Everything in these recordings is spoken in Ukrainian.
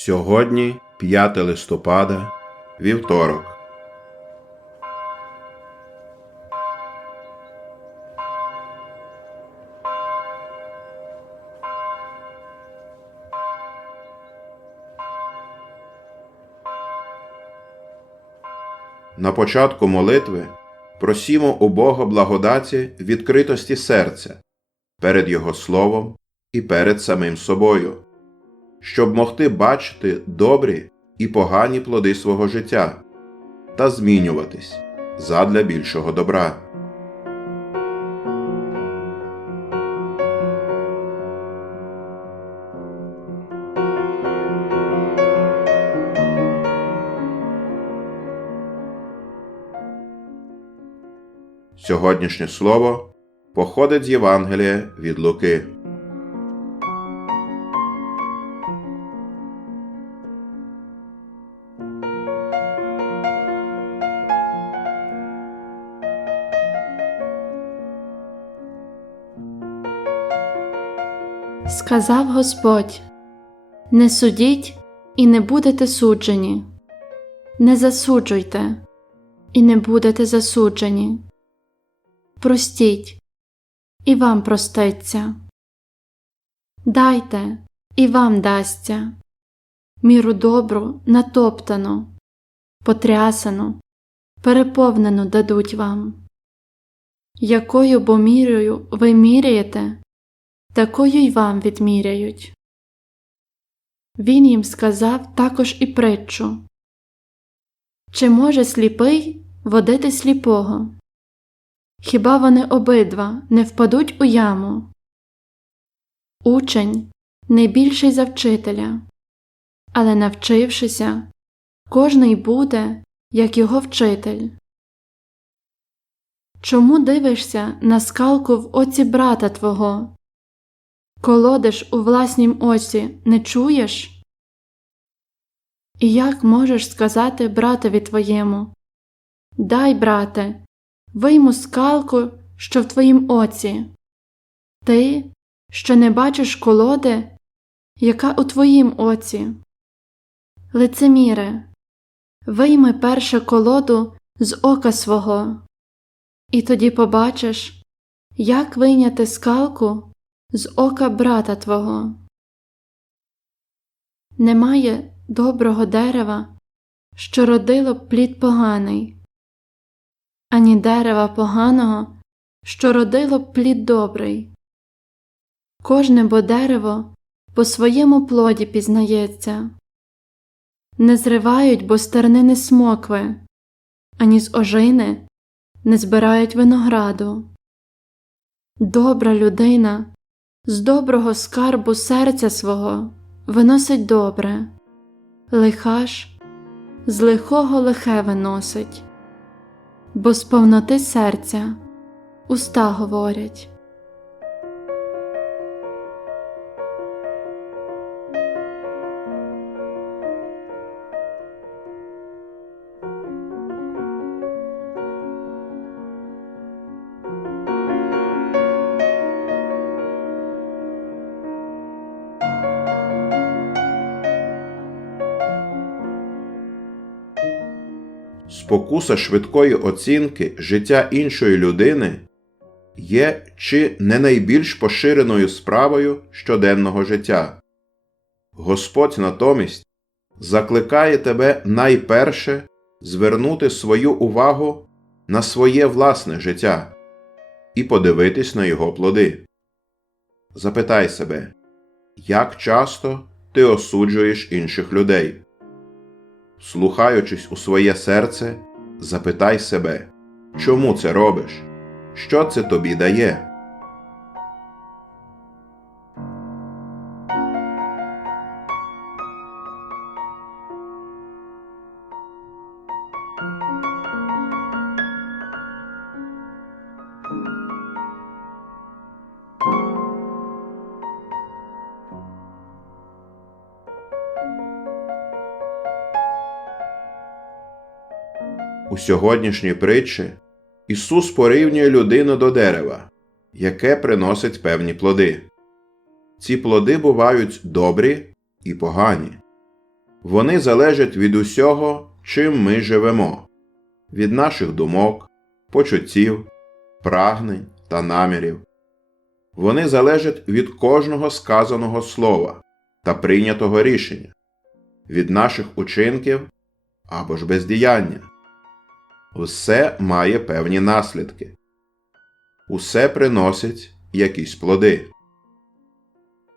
Сьогодні 5 листопада, вівторок. На початку молитви просімо у Бога благодаті відкритості серця перед Його Словом і перед самим собою щоб могти бачити добрі і погані плоди свого життя та змінюватись задля більшого добра. Сьогоднішнє слово походить з Євангелія від Луки. сказав Господь: Не судіть і не будете суджені, не засуджуйте і не будете засуджені. Простіть, і вам проститься. Дайте і вам дасться міру добру натоптану, потрясану, переповнену дадуть вам. Якою бо мірою ви міряєте, такою й вам відміряють. Він їм сказав також і притчу Чи може сліпий водити сліпого? Хіба вони обидва не впадуть у яму? Учень не більший за вчителя, але навчившися, кожний буде, як його вчитель. Чому дивишся на скалку в оці брата твого, колодиш у власнім оці, не чуєш? І як можеш сказати братові твоєму Дай, брате, вийму скалку, що в твоїм оці, ти, що не бачиш колоди, яка у твоїм оці. Лицеміре, вийми перше колоду з ока свого, і тоді побачиш, як вийняти скалку з ока брата твого. Немає доброго дерева, що родило б плід поганий, ані дерева поганого, що родило б плід добрий. Кожне бо дерево по своєму плоді пізнається, не зривають бо старнини смокви, ані з ожини не збирають винограду. Добра людина з доброго скарбу серця свого виносить добре, лиха ж з лихого лихе виносить, бо з повноти серця уста говорять. спокуса швидкої оцінки життя іншої людини є чи не найбільш поширеною справою щоденного життя. Господь натомість закликає тебе найперше звернути свою увагу на своє власне життя і подивитись на його плоди. Запитай себе, як часто ти осуджуєш інших людей слухаючись у своє серце, запитай себе, чому це робиш? Що це тобі дає? сьогоднішній притчі Ісус порівнює людину до дерева, яке приносить певні плоди. Ці плоди бувають добрі і погані, вони залежать від усього, чим ми живемо, від наших думок, почуттів, прагнень та намірів. Вони залежать від кожного сказаного слова та прийнятого рішення, від наших учинків або ж бездіяння. Усе має певні наслідки. Усе приносить якісь плоди.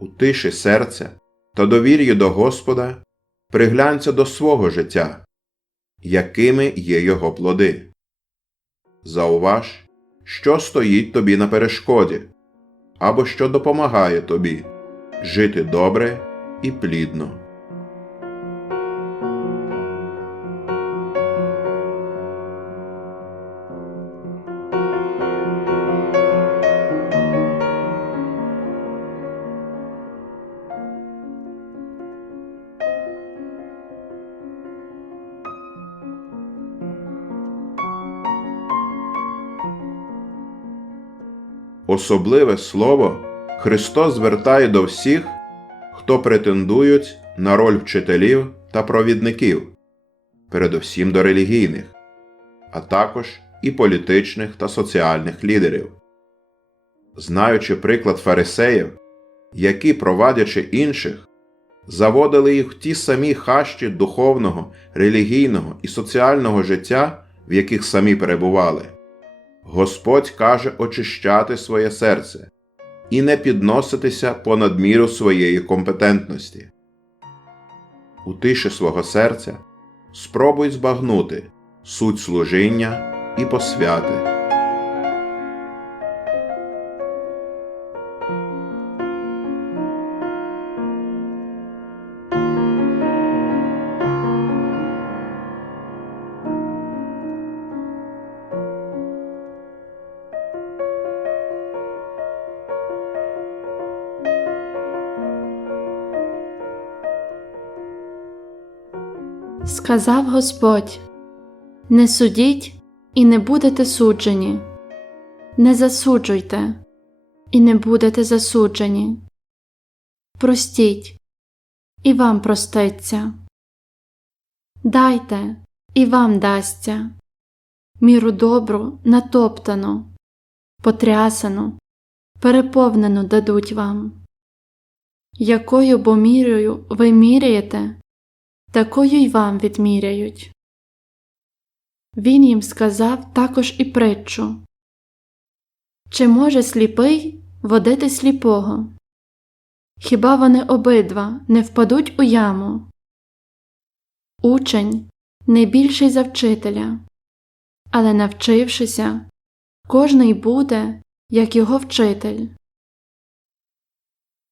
У тиші серця та довір'ю до Господа приглянься до свого життя, якими є його плоди. Зауваж, що стоїть тобі на перешкоді, або що допомагає тобі жити добре і плідно. особливе слово Христос звертає до всіх, хто претендують на роль вчителів та провідників, передусім до релігійних, а також і політичних та соціальних лідерів. Знаючи приклад фарисеїв, які, провадячи інших, заводили їх в ті самі хащі духовного, релігійного і соціального життя, в яких самі перебували. Господь каже очищати своє серце і не підноситися понад міру своєї компетентності. У тиші свого серця спробуй збагнути суть служіння і посвяти. сказав Господь: Не судіть і не будете суджені, не засуджуйте і не будете засуджені. Простіть, і вам проститься. Дайте і вам дасться міру добру натоптану, потрясану, переповнену дадуть вам. Якою бо мірою ви міряєте, такою й вам відміряють. Він їм сказав також і притчу Чи може сліпий водити сліпого? Хіба вони обидва не впадуть у яму? Учень не більший за вчителя, але навчившися, кожний буде, як його вчитель.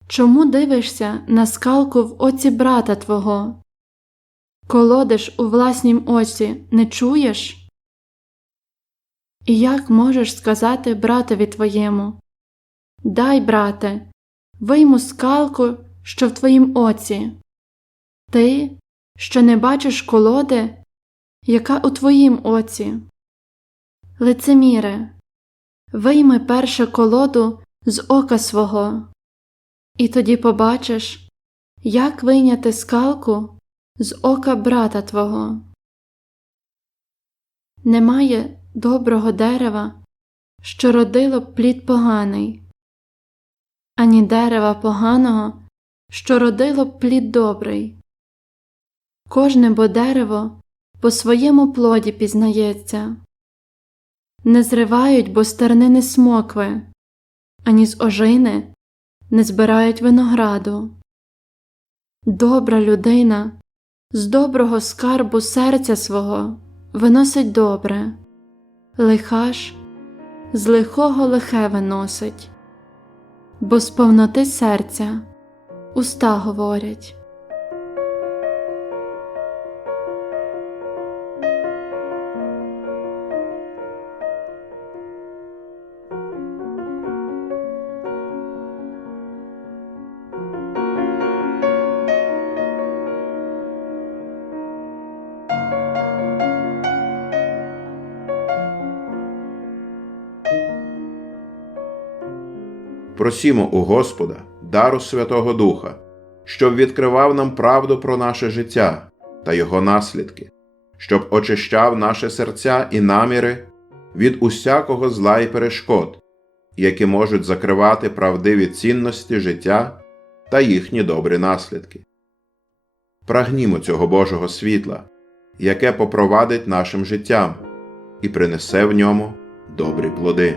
Чому дивишся на скалку в оці брата твого? колодиш у власнім оці, не чуєш? І як можеш сказати братові твоєму Дай, брате, вийму скалку, що в твоїм оці, ти, що не бачиш колоди, яка у твоїм оці. Лицеміре, вийми перше колоду з ока свого, і тоді побачиш, як вийняти скалку з ока брата Твого. Немає доброго дерева, що родило б плід поганий, ані дерева поганого, що родило б плід добрий. Кожне бо дерево по своєму плоді пізнається, не зривають бо стернини смокви, ані з ожини не збирають винограду. Добра людина з доброго скарбу серця свого виносить добре, лиха ж з лихого лихе виносить, бо з повноти серця уста говорять. просімо у Господа, дару Святого Духа, щоб відкривав нам правду про наше життя та його наслідки, щоб очищав наше серця і наміри від усякого зла і перешкод, які можуть закривати правдиві цінності життя та їхні добрі наслідки. Прагнімо цього Божого світла, яке попровадить нашим життям, і принесе в ньому добрі плоди.